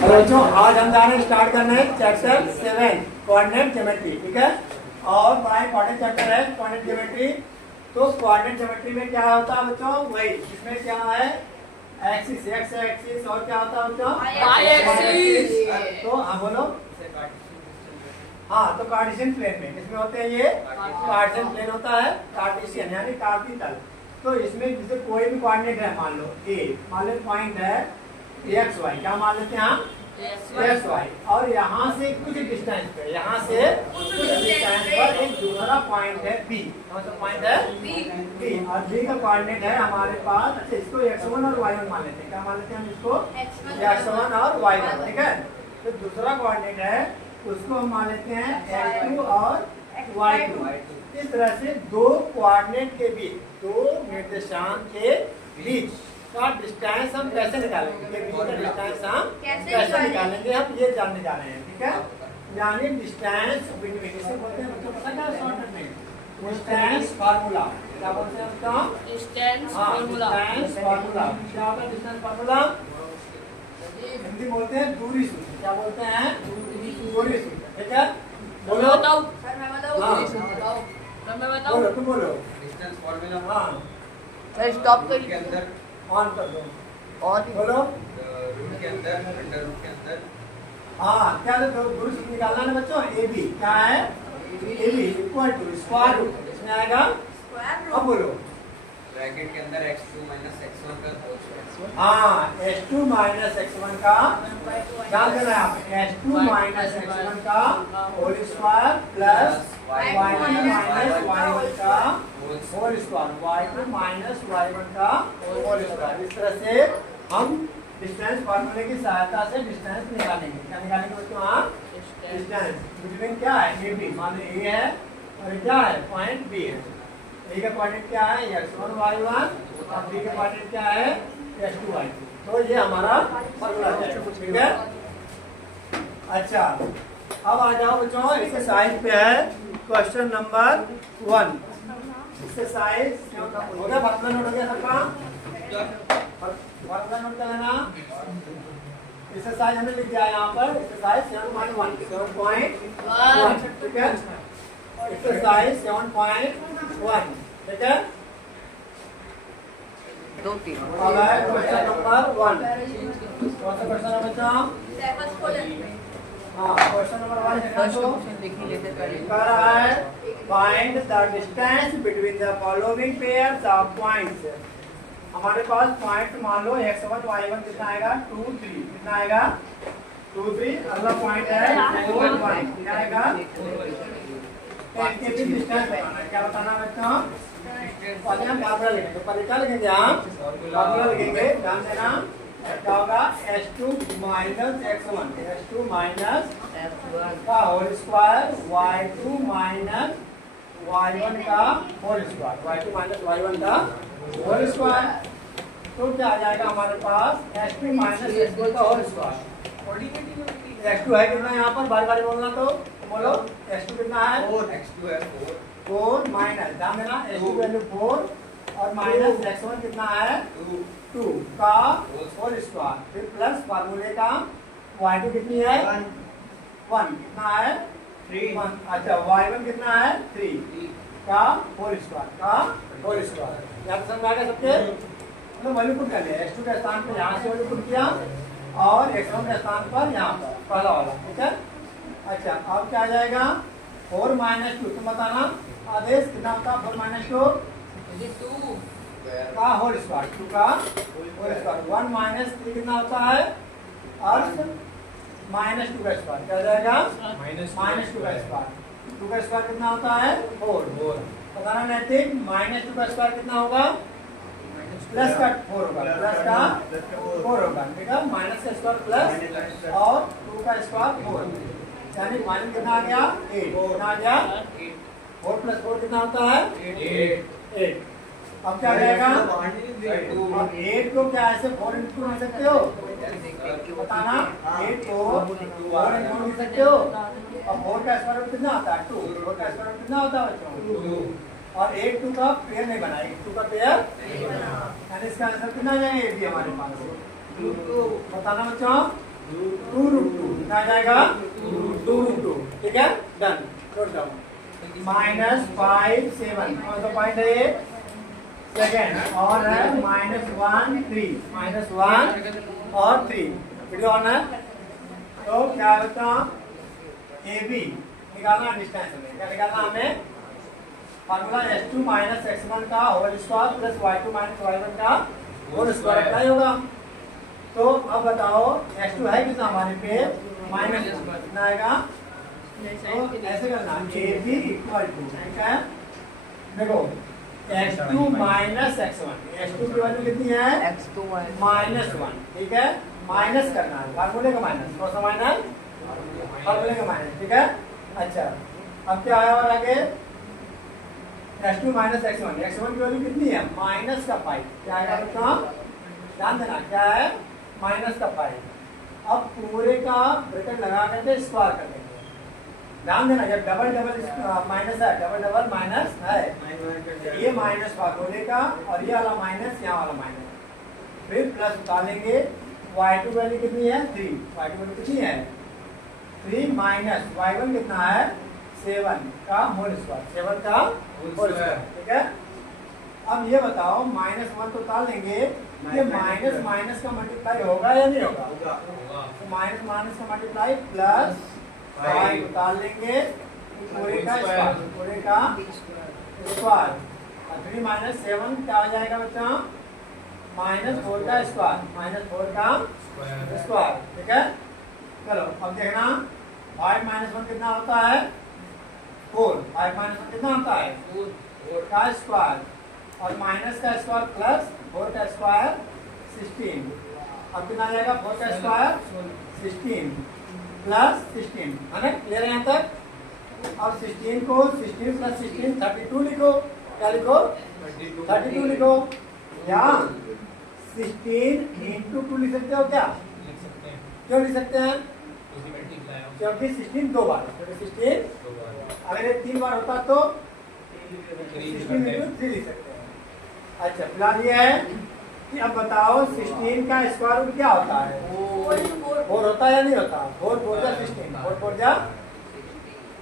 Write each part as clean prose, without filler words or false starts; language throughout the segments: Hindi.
हेलो बच्चों, आज हम जा रहे हैं स्टार्ट करना है चैप्टर 7 कोऑर्डिनेट ज्योमेट्री। ठीक है, और हमारा इंपॉर्टेंट चैप्टर है कोऑर्डिनेट ज्योमेट्री। तो कोऑर्डिनेट ज्योमेट्री में क्या होता है बच्चों, वही इसमें क्या है, एक्सिस, एक्स एक्सिस, और क्या होता है बच्चों, वाई एक्सिस। तो हाँ बोलो, हाँ तो कार्टेशियन प्लेन में किसमें होते हैं ये, कार्टेशियन प्लेन होता है, कार्टेशियन यानी कार्तीय तल। तो इसमें जैसे कोई भी कोऑर्डिनेट है, मान लो ए, मान लो पॉइंट है एक्स वाई, क्या मान लेते हैं हम, एक्स वाई, और यहाँ से कुछ डिस्टेंस पे, यहाँ से कुछ डिस्टेंस पर एक दूसरा पॉइंट है बी, कौन सा पॉइंट है बी, और बी का कोऑर्डिनेट है हमारे पास, अच्छा इसको x1 और y1 मान लेते हैं, क्या मान लेते हैं हम इसको, x1 और y1। ठीक है, तो दूसरा कोऑर्डिनेट है उसको हम मान लेते हैं x2 और y2। इस तरह से दो कोऑर्डिनेट के बीच, दो निर्देशांक के बीच का डिस्टेंस हम कैसे निकालेंगे, के बीच का डिस्टेंस हम कैसे निकालेंगे, हम ये जानने जा रहे हैं। ठीक है, यानी डिस्टेंस बिटवीन, इसे बोलते हैं बच्चों, पता क्या है शॉर्टकट में, डिस्टेंस फार्मूला। क्या बोलते हैं उसका, डिस्टेंस फार्मूला। डिस्टेंस फार्मूला क्या होता है, डिस्टेंस फार्मूला हिंदी बोलते हैं दूरी सूत्र। क्या बोलते हैं, दूरी सूत्र। ठीक है, बोलो, बताओ हाँ मैं बताऊं बोलो, तुम बोलो डिस्टेंस फार्मूला। हाँ स्टॉप कर के अंदर ऑन कर दो, और बोलो रूट के अंदर, अंडर रूट के अंदर हाँ। क्या दूरी सूत्र निकालना है बच्चों, ए बी क्या है, A B equal to square root, इसमें आएगा, अब बोलो ब्रैकेट के अंदर x2 - x1 का होल स्क्वायर। हाँ, h2 माइनस x1 का, ध्यान देना है आप, h2 माइनस x1 का whole square plus y2 minus y1 का whole square, y2 minus y1 का होल स्क्वायर। इस तरह से हम डिस्टेंस फार्मूले की सहायता से डिस्टेंस निकालेंगे। क्या निकालेंगे बच्चों, हाँ डिस्टेंस बिटवीन क्या है, ए बी, मान लो ए है और क्या है पॉइंट बी है। ए का कोऑर्डिनेट क्या है x1 y1 और बी का कोऑर्डिनेट क्या है x2 y2। तो ये हमारा फार्मूला है। ठीक है, अच्छा अब आ जाओ बच्चों, एक्सरसाइज पे है क्वेश्चन नंबर 1। एक्सरसाइज हो गया, फार्मूला नोट हो गया सबका, फार्मूला नोट कर लेना। एक्सरसाइज हमने लिख दिया यहाँ पर, एक्सरसाइज 7.1। ठीक है, एक्सरसाइज 7.1। ठीक है, दो तीन अब है क्वेश्चन नंबर 1। कौन सा क्वेश्चन है बच्चा, हाँ क्वेश्चन नंबर 1 है। फर्स्ट क्वेश्चन देख ही लेते पहले। कह रहा है find the distance between the following pairs of points. हमारे पास पॉइंट मान लो x1 y1 कितना आएगा 2 3, कितना आएगा 2 3। अगला पॉइंट है 4 1, क्या आएगा, इनके बीच डिस्टेंस बताना है। क्या बताना है बच्चों, पहले हम फार्मूला लिखेंगे, पहले क्या लिखेंगे हम, फार्मूला लिखेंगे, ध्यान देना। क्या होगा h2 minus x1, h2 minus का whole square, y2 minus y1 का whole square, y2 minus y1 का होल स्क्वायर। तो क्या आ जाएगा हमारे पास h2 माइनस x2 का होल स्क्वायर। x2 है कितना यहाँ पर, बारी बारी बोलना, तो बोलो x2 कितना है, x2 है 4 माइनस, ध्यान देना h2 वैल्यू 4 और माइनस x1 कितना है 2 का होल स्क्वायर, फिर प्लस फार्मूले का y2 कितनी है 1, कितना है 1, अच्छा y1 कितना है 3 का होल स्क्वायर, का होल स्क्वायर। याद समझ आ गया सबके, मतलब वैल्यू पुट कर लिया, x2 के स्थान पर यहाँ से वैल्यू पुट किया और x1 के स्थान पर यहाँ पर पहला वाला। ठीक है, अच्छा अब क्या आ जाएगा 4 माइनस 2, तुम बताना आदेश कितना होता है, 4 माइनस 2 का होल स्क्वायर, 2 का होल स्क्वायर, 1 माइनस 3 कितना होता है, अर्थ माइनस 2 का स्क्वायर, क्या हो जाएगा माइनस 2 का स्क्वायर, 2 का स्क्वायर कितना होता है 4। बताना नैतिक, माइनस 2 का स्क्वायर कितना होगा, प्लस का 4 होगा, प्लस का 4 होगा। ठीक है, माइनस का स्क्वायर प्लस और 2 का स्क्वायर 4, यानी माइनस कितना आ गया 8, कितना आ गया 4 प्लस 4 कितना होता है 8। अब क्या रहेगा, अब 8 को क्या ऐसे 4 इंटू लिख सकते हो, बताना 8 को 4 इंटू लिख सकते हो। अब 4 का स्क्वायर रूट कितना आता है 2, 4 का स्क्वायर रूट कितना होता है बच्चों 2, और 8 2 का पेयर नहीं बना, 8 2 का पेयर नहीं बना, यानी इसका आंसर कितना आ जाएगा, ये भी हमारे पास बताना बच्चों 2 रूट 2 कितना आ जाएगा 2 रूट 2 ठीक है डन नोट डाउन -5 7 कौन सा पॉइंट है ये सेकेंड और है -1 3 -1 और 3 वीडियो ऑन है तो क्या होता AB निकालना डिस्टेंस में क्या निकालना हमें फार्मूला S2 - x1 का whole square plus y2 - y1 का होल स्क्वायर अप्लाई होगा तो अब बताओ S2 है कितना हमारे पे माइनस कितना आएगा तो ऐसे करना AB इक्वल टू ठीक है देखो x2 - x1 x2 की वैल्यू कितनी है x2 -1 ठीक है माइनस करना है फार्मूले का माइनस कौन सा माइनस फार्मूले का माइनस ठीक है अच्छा अब क्या आया और आगे x2 - x1 x1 की वैल्यू कितनी है माइनस का 5 क्या आएगा बच्चों ध्यान देना क्या है माइनस का 5 अब पूरे का ब्रैकेट लगा करके स्क्वायर कर देंगे ध्यान देना जब डबल डबल माइनस है डबल डबल माइनस है ये माइनस फार्मूले का और ये वाला माइनस यहाँ वाला माइनस फिर प्लस उतारेंगे y2 वैल्यू कितनी है 3 y2 वैल्यू कितनी है 3 माइनस y1 कितना है 7 का होल स्क्वायर 7 का होल स्क्वायर ठीक है अब ये बताओ -1 तो उतार लेंगे ये माइनस माइनस का मल्टीप्लाई होगा या नहीं होगा तो माइनस माइनस का मल्टीप्लाई प्लस 5 उतार लेंगे पूरे का स्क्वायर 3 - 7 क्या हो जाएगा बच्चा -4 का स्क्वायर -4 का स्क्वायर ठीक है चलो अब देखना 5 - 1 कितना होता है 4 5 - 1 कितना होता है 4 का स्क्वायर और माइनस का स्क्वायर प्लस 4 का स्क्वायर 16 अब कितना आ जाएगा 4 का स्क्वायर 16 प्लस 16 है ना क्लियर है यहाँ तक अब 16 को 16 प्लस 16 32 लिखो क्या लिखो 32 लिखो या 16 into 2 लिख सकते हो क्या क्यों लिख सकते हैं क्योंकि 16 दो बार क्योंकि 16 अगर ये 3 बार होता तो 16 into 3 लिख सकते हैं अच्छा फिलहाल ये है कि अब बताओ 16 का स्क्वायर रूट क्या होता है 4 होता है या नहीं होता 4 4 जा 16 4 4 जा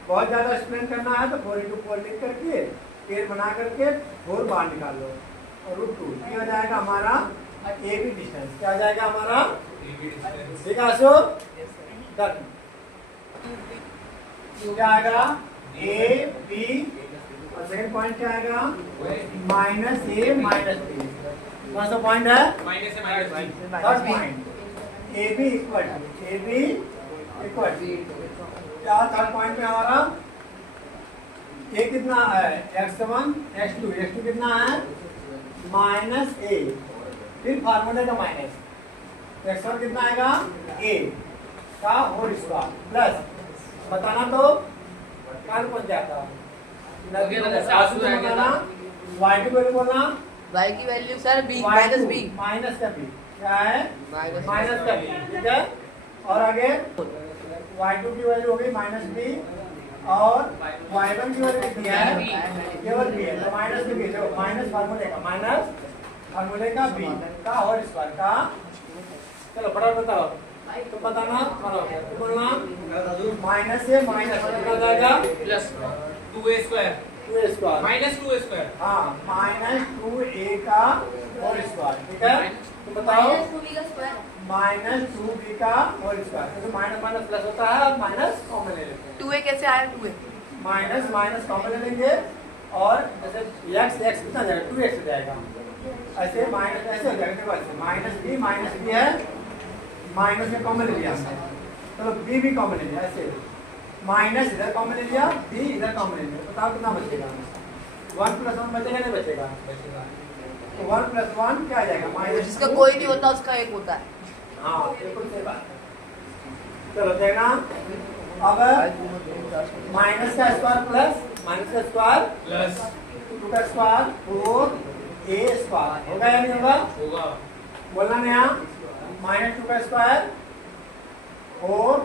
बहुत ज्यादा एक्सप्लेन करना है तो 4 into 4 लिख करके पेड़ बना करके 4 बाहर निकाल लो और रूट 2 ये हो जाएगा हमारा AB डिस्टेंस क्या हो जाएगा हमारा ठीक है आशु डन क्या आएगा AB और सेकंड पॉइंट क्या आएगा -A -B कौन सा पॉइंट है थर्ड पॉइंट AB इक्वल क्या थर्ड पॉइंट में हमारा A कितना है x1 x2 कितना है -A फिर फार्मूले का माइनस x1 कितना आएगा A का होल स्क्वायर प्लस बताना तो काल पहुंच जाता बताना y2 को बोलना y की value sir b -b minus का b क्या है माइनस का b ठीक है और आगे y2 की वैल्यू हो गई -b और y1 की वैल्यू कितनी है केवल b है तो माइनस की b देखो माइनस फार्मूले का b का होल स्क्वायर का चलो बड़ा बताओ तो बताना तो बोलना माइनस से माइनस कितना जाएगा plus 2a square 2a square -2a square हाँ -2a का होल स्क्वायर ठीक है तो बताओ -2b का होल स्क्वायर तो माइनस माइनस प्लस होता है और माइनस कॉमन ले लेते हैं 2a कैसे आया 2a माइनस माइनस कॉमन ले लेंगे और जैसे x कितना जाएगा 2x हो जाएगा ऐसे माइनस ऐसे हो जाएगा देखो ऐसे -b है माइनस में कॉमन ले लिया तो b भी कॉमन ले लिया ऐसे माइनस इधर कॉमन ले लिया b इधर कॉमन ले लिया बताओ कितना बचेगा 1 + 1 बचेगा नहीं बचेगा तो 1 + 1 क्या आ जाएगा माइनस जिसका कोई नहीं होता उसका एक होता है हाँ बिल्कुल सही बात चलो देखना अब माइनस का स्क्वायर प्लस माइनस का स्क्वायर प्लस 2 का स्क्वायर 4a स्क्वायर होगा या नहीं होगा बोलना नया -2 का स्क्वायर 4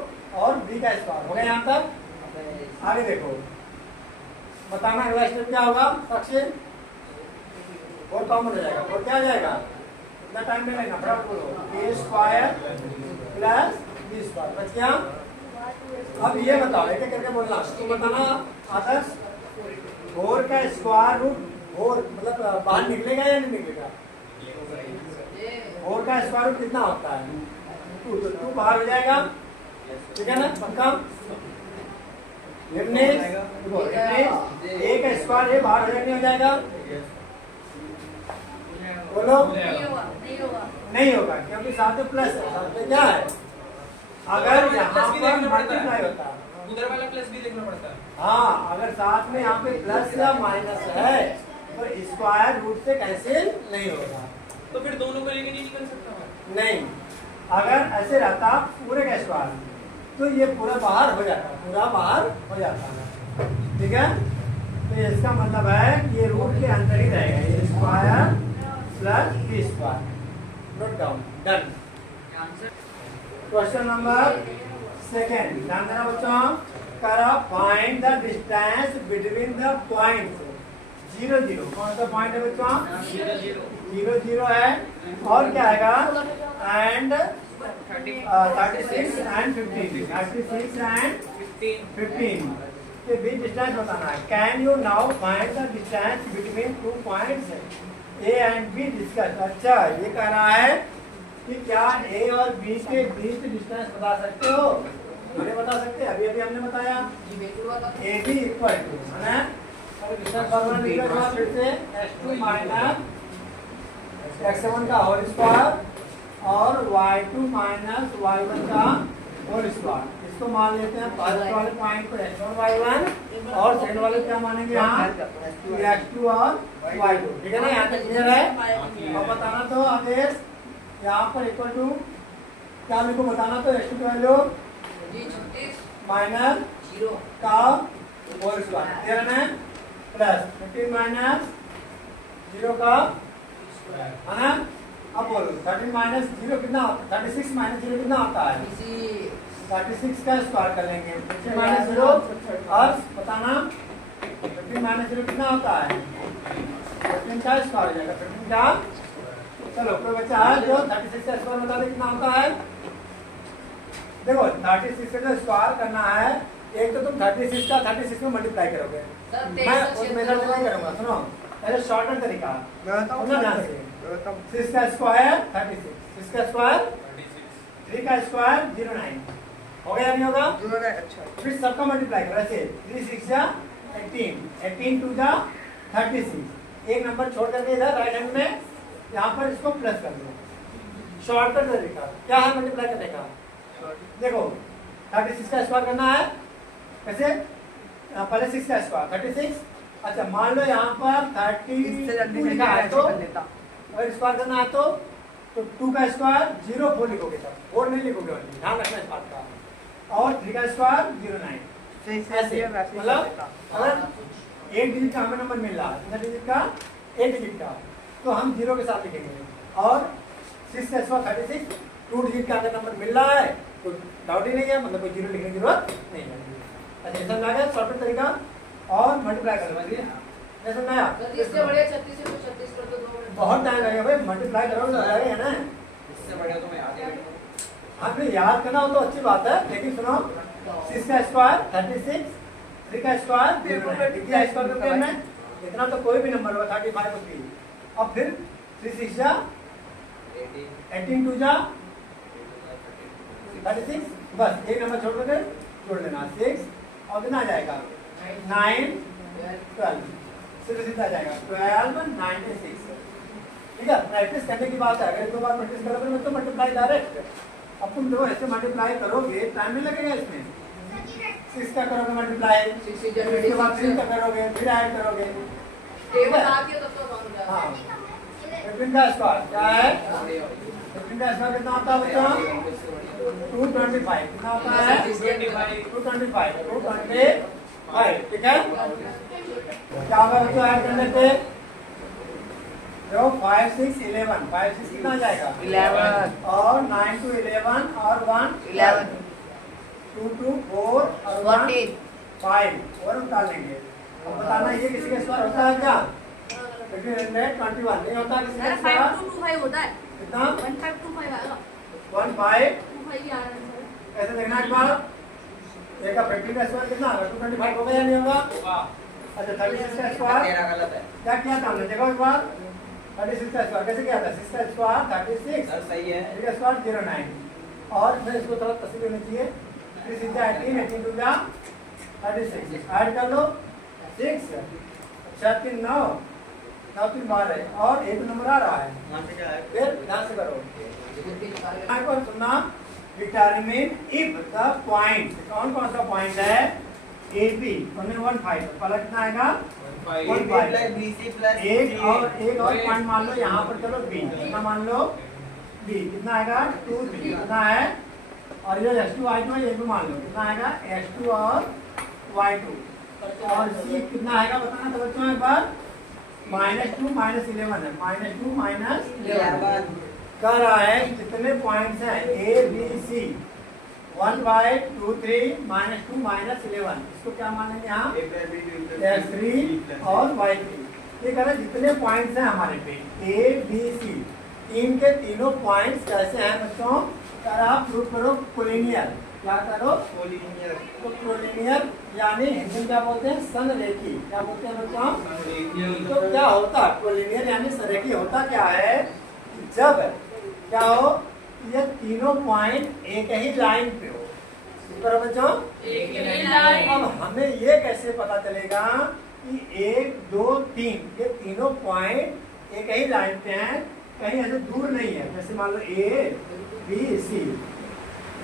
और b का स्क्वायर हो गया यहाँ तक आगे देखो बताना अगला स्टेप क्या होगा साक्षी 4 कॉमन हो जाएगा 4 क्या आ जाएगा इतना टाइम नहीं लेना फटाफट बोलो a square plus B square बच गया। अब ये बताओ, एक एक करके बोलना, तुम बताना आदर्श, 4 का स्क्वायर रूट 4 मतलब बाहर निकलेगा या नहीं निकलेगा? 4 का स्क्वायर रूट कितना होता है? 2, तो 2 बाहर हो जाएगा, ठीक है ना, पक्का? एक स्क्वायर ये बाहर हो जाएगा, हो जाएगा, बोलो। नहीं होगा क्योंकि साथ में प्लस है, साथ में क्या है, अगर यहाँ पर मल्टीप्लाई होता है, उधर वाला प्लस भी देखना पड़ता है। हाँ, अगर साथ में यहाँ पे प्लस या माइनस है तो स्क्वायर रूट से कैंसिल नहीं होगा। तो फिर दोनों को लेके नहीं निकल सकता मैं? नहीं, अगर ऐसे रहता पूरे का स्क्वायर तो ये पूरा बाहर हो जाता, पूरा बाहर हो जाता, ठीक है। तो इसका मतलब है कि ये रूट के अंदर ही रहेगा, ये square plus B square. Note down, done. Question number 2, ध्यान देना बच्चों, करो find the distance between the points 0 0। कौन सा पॉइंट है बच्चों? 0 0 है, और क्या आएगा? एंड 36 एंड 15, 36 एंड 15 के बीच डिस्टेंस बताना है। Can you now find the distance between 2 points A and be discuss. अच्छा, ये कह रहा है कि क्या ए और बी के बीच डिस्टेंस बता सकते हो? ये बता सकते हैं, अभी अभी हमने बताया ए बी इक्वल टू है ना, डिस्टेंस फॉर्मूला निकल गया फिर से x2 माइनस x1 का होल स्क्वायर और y2 माइनस y1 का होल स्क्वायर। इसको मान लेते हैं फर्स्ट वाले पॉइंट को x1 y1 और सेकंड वाले क्या मानेंगे यहाँ x2 और y2, ठीक है ना। यहाँ तक क्लियर है? अब बताना तो आदेश यहाँ पर इक्वल टू क्या लिखो, बताना तो x2 की वैल्यू माइनस 0 का होल स्क्वायर, क्लियर है ना, प्लस 15 माइनस 0 का है ना। अब बोलो 13 माइनस 0 कितना होता है? 36 माइनस 0 कितना होता है? 36 का स्क्वायर कर लेंगे, 15 माइनस 0 और बताना 15 माइनस 0 कितना होता है? 15 का स्क्वायर हो जाएगा, 15 का। चलो कोई बच्चा है जो 36 का स्क्वायर बता दे कितना होता है? देखो 36 का स्क्वायर करना है, एक तो तुम 36 का 36 में मल्टीप्लाई करोगे, मैं उस मेथड से नहीं करूंगा, सुनो पहले शॉर्टकट तरीका सुनो ध्यान से। 6 का स्क्वायर 36, 6 का स्क्वायर 3 का स्क्वायर 09, हो गया नहीं होगा? अच्छा, फिर सबका मल्टीप्लाई करो ऐसे, 3 6 जा 18, 18 2 जा 36, एक नंबर छोड़ करके इधर राइट हैंड में यहाँ पर इसको प्लस कर दो। शॉर्टकट तरीका क्या है मल्टीप्लाई करने का? देखो 36 का स्क्वायर करना है, कैसे? पहले 6 का स्क्वायर 36, अच्छा मान लो यहाँ पर 32 लिखा है तो अगर स्क्वायर करना है तो 2 का स्क्वायर 04 लिखोगे, तब 4 नहीं लिखोगे, ध्यान रखना इस बात का। और 3 का स्क्वायर 09, ऐसे मतलब अगर एक डिजिट का हमें नंबर मिल रहा है, कितना डिजिट का? एक डिजिट का, तो हम 0 के साथ लिखेंगे। और 6 का स्क्वायर 36, 2 डिजिट का अगर नंबर मिल रहा है तो डाउट ही नहीं है, मतलब कोई 0 लिखने की जरूरत नहीं है। अच्छा समझ आ गया शॉर्टकट तरीका? और मल्टीप्लाई कर लो, समझ आया? इससे बढ़िया 36 से 36 कर दो, 2 मिनट बहुत टाइम लगेगा भाई, मल्टीप्लाई करोगे तो लगेगा ना। इससे बढ़िया तो मैं याद ही रखूंगा। आपने याद करना हो तो अच्छी बात है, लेकिन सुनो 6 का स्क्वायर 36, 3 का स्क्वायर 09, स्क्वायर करके में इतना तो कोई भी नंबर होगा 35 होती है। और फिर 3 6 जा 18 2 जा 36, बस एक नंबर छोड़ करके जोड़ लेना 6 और कितना आ जाएगा 9 12, सीधे सीधा आ जाएगा 12 96, ठीक है। प्रैक्टिस करने की बात है, अगर 2 बार प्रैक्टिस करोगे मैं तो मल्टीप्लाई डायरेक्ट, अब तुम देखो ऐसे मल्टीप्लाई करोगे टाइम नहीं लगेगा इसमें। 6 का करोगे मल्टीप्लाई, उसके बाद 3 का करोगे, फिर ऐड करोगे, टेबल आती है तब तो बन जाता हाँ। है। 15 का स्क्वायर क्या है? 15 का स्क्वायर कितना होता है बच्चों? 225, कितना होता है? 225, 225, ठीक है। क्या होगा बच्चों ऐड करने पे? देखो 5 6 11, 5 6 कितना आ जाएगा? 11 और 9 2 11 और 1 11 2 2 4 और 1 5 और निकाल लेंगे। अब बताना ये किसी का स्क्वायर होता है क्या? 21 नहीं होता किसी का सर स्क्वायर? 5225 होता है, कितना? 1525 आएगा, 15 25 ही आ रहा है सर। कैसे देखना है एक बार? ए का फैक्टरी का स्क्वायर कितना होगा? 225 होगा या नहीं होगा? अच्छा 36 का स्क्वायर तेरा गलत है क्या किया था हमने? देखो एक बार 36 का स्क्वायर कैसे किया था? 6 का स्क्वायर 36 सर सही है 3 का स्क्वायर 09 और फिर इसको थोड़ा तस्वीर होनी चाहिए 3 6 18 18 2 जा 36 ऐड कर लो 6 अच्छा 3 9 9 3 12 और एक नंबर आ रहा है वहां से क्या है फिर ध्यान से करो यहाँ पर सुनना डिटरमिन इफ द पॉइंट कौन कौन सा पॉइंट है ए बी 115 पहला कितना आएगा 1 BC प्लस एक और पॉइंट मान लो यहाँ पर चलो बी कितना मान लो बी कितना आएगा 2 3 कितना है और ये S2 Y2 है ये भी मान लो कितना आएगा S2 और Y2 और C कितना आएगा बताना तो बच्चों एक बार -2 -11 है -2 -11 कर रहा है कितने पॉइंट्स हैं A B C 1 by 2 3 -2 -11 इसको क्या मानेंगे यहाँ S3 और Y3 ये कह रहे हैं जितने पॉइंट्स हैं हमारे पे A B C तीन के तीनों पॉइंट्स कैसे हैं बच्चों कह रहा आप प्रूव करो कोलिनियर क्या करो तो कोलिनियर यानी हिंदी में क्या बोलते हैं संरेखी क्या बोलते हैं बच्चों तो क्या होता कोलिनियर यानी संरेखी होता क्या है जब क्या हो ये तीनों पॉइंट एक ही लाइन पे हो करो बच्चों एक ही लाइन अब हमें ये कैसे पता चलेगा कि 1 2 3 ये तीनों पॉइंट एक ही लाइन पे हैं कहीं ऐसे दूर नहीं है जैसे मान लो A B C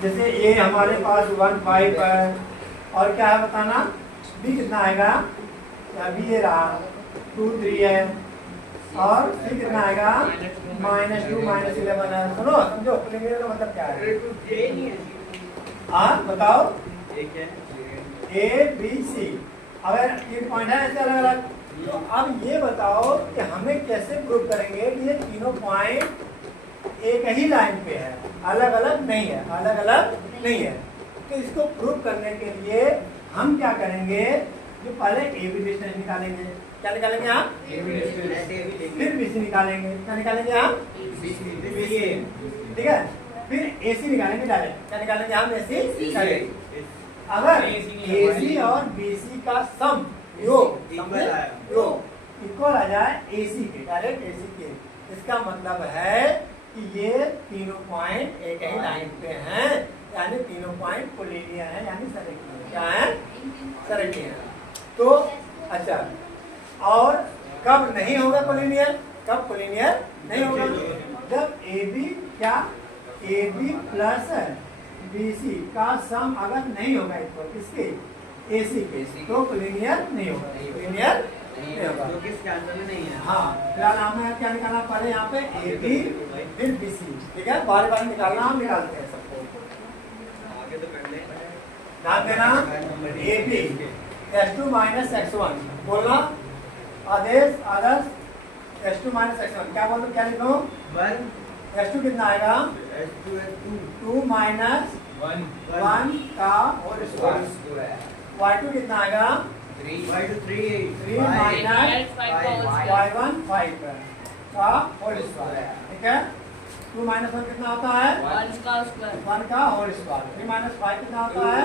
जैसे A हमारे पास 1 5 है और क्या है बताना B कितना आएगा या B ये रहा 2 3 है और C कितना आएगा -2 -11 है सुनो समझो कोलिनियर का मतलब क्या है हाँ बताओ A B C अगर ये पॉइंट है ऐसे अलग अलग तो अब ये बताओ कि हमें कैसे प्रूव करेंगे कि ये तीनों पॉइंट एक ही लाइन पे है अलग अलग नहीं है तो इसको प्रूव करने के लिए हम क्या करेंगे जो पहले ए बी डिस्टेंस निकालेंगे क्या निकालेंगे आप फिर बी सी निकालेंगे क्या निकालेंगे आप ठीक है फिर ए सी निकालेंगे डायरेक्ट क्या निकालेंगे हम ए सी अगर ए सी और बी सी का सम योग इक्वल आ जाए AC के डायरेक्ट AC के इसका मतलब है कि ये तीनों पॉइंट एक ही लाइन पे हैं यानी तीनों पॉइंट कोलिनियर है यानी संरेखीय क्या है संरेखीय तो अच्छा और कब नहीं होगा कोलिनियर कब कोलिनियर नहीं होगा जब AB क्या AB प्लस BC का सम अगर नहीं होगा इक्वल किसके AC के तो कोलिनियर नहीं होगा कोलिनियर नहीं होगा जो कि इसके आंसर में नहीं है हाँ फिलहाल हमें क्या निकालना पड़े यहाँ पे AB फिर BC ठीक है बार बार निकालना हम निकालते हैं सबको आगे तो कर ले ध्यान देना AB S2 -x1 बोलना आदर्श S2 -x1 क्या बोलो क्या लिखो 1 S2 कितना आएगा S2 2 -1 का होल स्क्वायर Y2 कितना आएगा 3 3 माइनस y1 5 का होल स्क्वायर ठीक है 2 -1 कितना होता है 1 का होल स्क्वायर 3 - 5 कितना होता है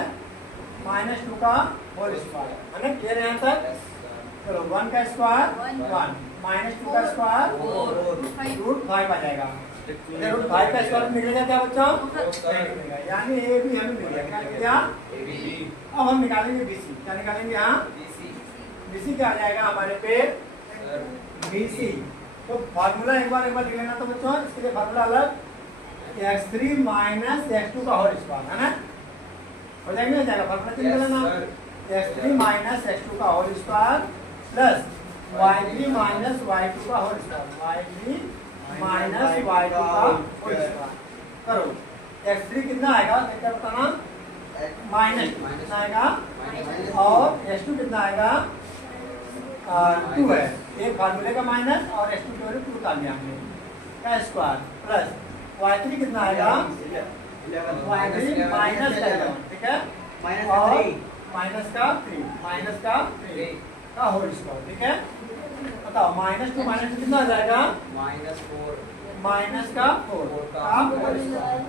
-2 का होल स्क्वायर है ना क्लियर है यहाँ तक चलो 1 का स्क्वायर 1 -2 का स्क्वायर √5 आ जाएगा √5 का स्क्वायर निकलेगा क्या बच्चों यानी ए भी हमें मिल गया क्या मिल गया अब हम निकालेंगे BC क्या निकालेंगे यहाँ BC क्या आ जाएगा हमारे पे BC तो फार्मूला एक बार लिख लेना तो बच्चों इसके लिए फार्मूला अलग x3 - x2 का होल स्क्वायर है ना हो जाएगा नहीं जाएगा फार्मूला चेंज कर लेना x3 - x2 का whole square plus y3 - y2 का होल स्क्वायर y3 - y2 का होल स्क्वायर करो x3 कितना आएगा देखकर बताना माइनस कितना आएगा और S2 कितना आएगा 2 है एक फार्मूले का माइनस और S2 की वैल्यू 2 डाल दिया हमने का स्क्वायर प्लस y3 कितना आएगा y3 -11 ठीक है और माइनस का 3 का होल स्क्वायर ठीक है बताओ -2 -2 कितना आ जाएगा -4 माइनस का 4 का होल स्क्वायर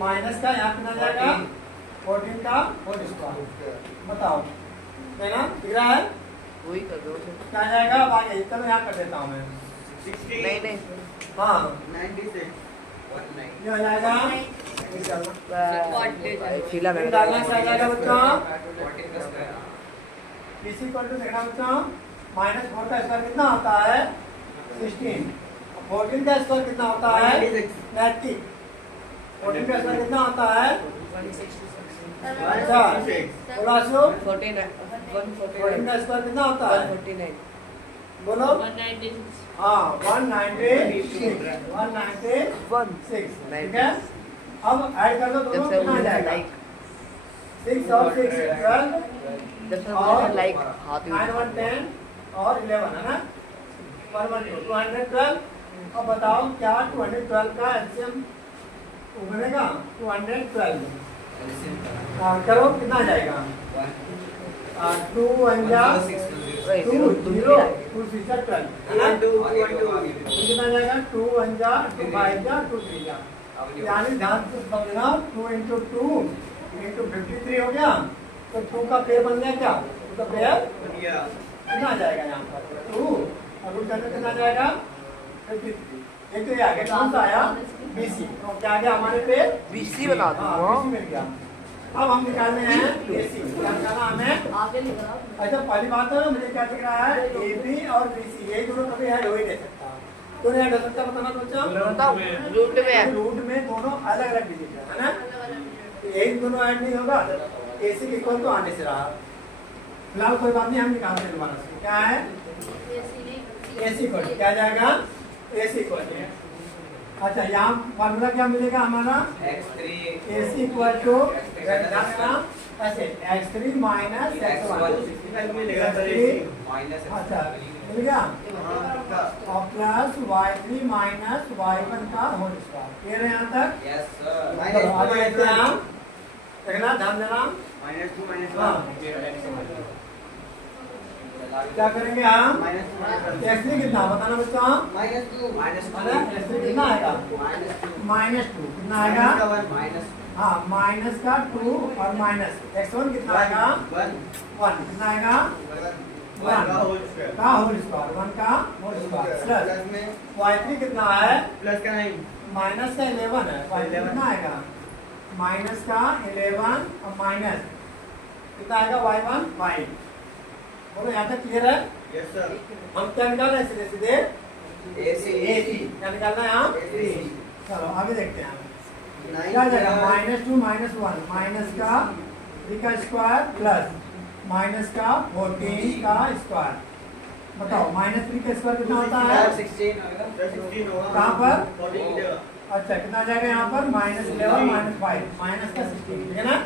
माइनस का यहाँ कितना जाएगा 14 का होल स्क्वायर। बताओ है ना, दिख रहा है वही कर दो। क्या जाएगा? अब आगे चलो यहाँ कर देता हूँ मैं। नहीं नहीं हाँ 96 ये आ जाएगा फिलहाल फिर डालना क्या जाएगा बच्चों? 14 का स्क्वायर। इसी इक्वल टू देखना बच्चों, माइनस 4 का स्क्वायर कितना होता है 16, 14 का स्क्वायर कितना होता है 90, 14 का स्क्वायर कितना होता है अच्छा बोला सो 49 14 का स्क्वायर कितना होता है 149 बोलो 196 हाँ 196 ठीक है। अब ऐड कर दो दोनों कितना आ जाएगा 6 और 6 12 और लाइक हाथ 9 1 10 और 11 है ना पर 212। अब बताओ क्या 212 का एलसीएम बनेगा 212 करो कितना आ जाएगा 2 1 जा 2 0 2 6 12 है ना कितना आ जाएगा 2 1 जा 2 5 जा 2 3 जा यानी ध्यान से समझना 2 into 2 into 53 हो गया तो 2 का पेयर बन गया क्या 2 का पेयर कितना आ जाएगा यहाँ पर 2 और रूट करने कितना आ जाएगा 53। एक तो ये आगे कौन सा आया BC तो क्या आ गया हमारे पे BC बना दो BC मिल गया। अब हम निकालने हैं AC क्या निकालना हमें आगे निकालो। अच्छा पहली बात है मुझे क्या दिख रहा है AB और BC ये दोनों कभी ऐड हो ही नहीं सकता तो नहीं ऐड हो सकता बताना बच्चा बताओ रूट में रूट में दोनों अलग अलग डिजिट है ना एक दोनों ऐड नहीं होगा AC के इक्वल तो आने से रहा। फिलहाल कोई बात नहीं हम निकालते हैं दोबारा से क्या है AC इक्वल क्या जाएगा AC इक्वल अच्छा यहाँ फार्मूला क्या मिलेगा हमारा x3 AC इक्वल टू ऐसे x3 माइनस x1 माइनस अच्छा मिल गया और प्लस y3 माइनस y1 का होल स्क्वायर क्लियर है यहाँ तक यस सर चलो आगे देखते हैं हम देखना ध्यान देना हाँ क्या करेंगे हम x3 कितना बताना बच्चा x3 कितना आएगा -2 कितना आएगा हाँ माइनस का 2 और माइनस x1 कितना आएगा 1 कितना आएगा 1 का होल स्क्वायर 1 का होल स्क्वायर प्लस y3 कितना है माइनस का 11 है y3 कितना आएगा माइनस का 11 और माइनस कितना आएगा y1 5 बोलो यहाँ तक क्लियर है हम क्या निकाल रहे हैं सीधे AC क्या निकालना है हम चलो आगे देखते हैं क्या जाएगा -2 -1 माइनस का 3 का स्क्वायर प्लस माइनस का 14 का स्क्वायर बताओ -3 का स्क्वायर कितना होता है कहाँ पर अच्छा कितना आ जाएगा यहाँ पर -11 -5 माइनस का 16 ठीक है ना।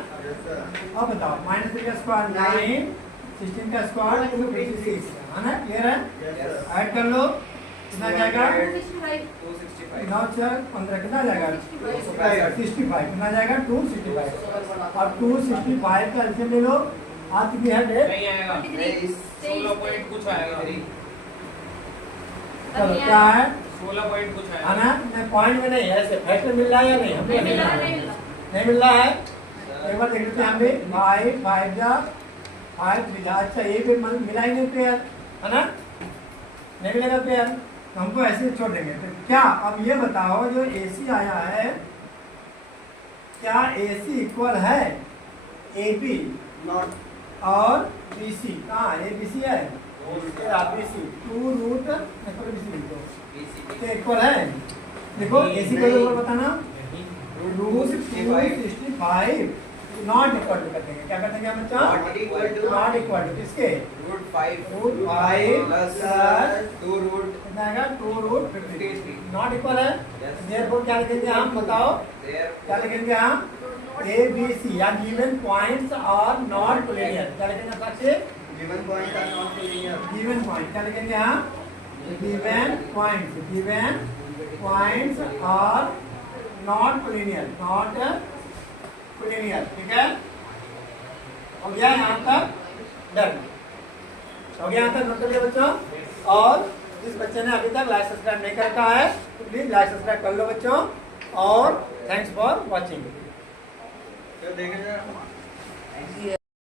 अब बताओ -3 का स्क्वायर 9 16 का स्क्वायर 256 है ना क्लियर है ऐड कर लो कितना जाएगा 9 4 15 कितना जाएगा 65 कितना जाएगा 265 और 265 का एलसीएम ले लो हाथ की है डेट नहीं आएगा 16 पॉइंट कुछ आएगा चलो क्या है 16 पॉइंट कुछ है आएगा ना नहीं पॉइंट में नहीं है फैक्टर मिल रहा है या नहीं हमको नहीं मिल रहा है एक बार देख लेते हैं हम भी 5 5 जा 5 3 जा अच्छा ये भी मिला ही नहीं पेयर है ना नहीं मिलेगा पेयर हमको ऐसे छोड़ देंगे तो क्या अब ये बताओ जो AC आया है क्या AC इक्वल है AB और BC कहाँ ABC है BC 2 रूट इक्वल है देखो AC का इक्वल बताना रूट 265 नॉट इक्वल टू कर देंगे क्या कर देंगे हम बच्चा नॉट इक्वल टू किसके रूट 5 प्लस 2 रूट कितना आएगा 2 रूट 53 नॉट इक्वल है देयरफॉर क्या लिखेंगे हम बताओ क्या लिखेंगे हम ABC या given points are not collinear क्या लिखेंगे सबसे गिवन पॉइंट क्या लिखेंगे हम given points are not collinear ठीक है हो गया यहाँ तक डन हो गया यहाँ तक नोट कर लिया बच्चों और जिस बच्चे ने अभी तक लाइक सब्सक्राइब नहीं कर रखा है तो प्लीज लाइक सब्सक्राइब कर लो बच्चों और थैंक्स फॉर वॉचिंग। तो देखे जाए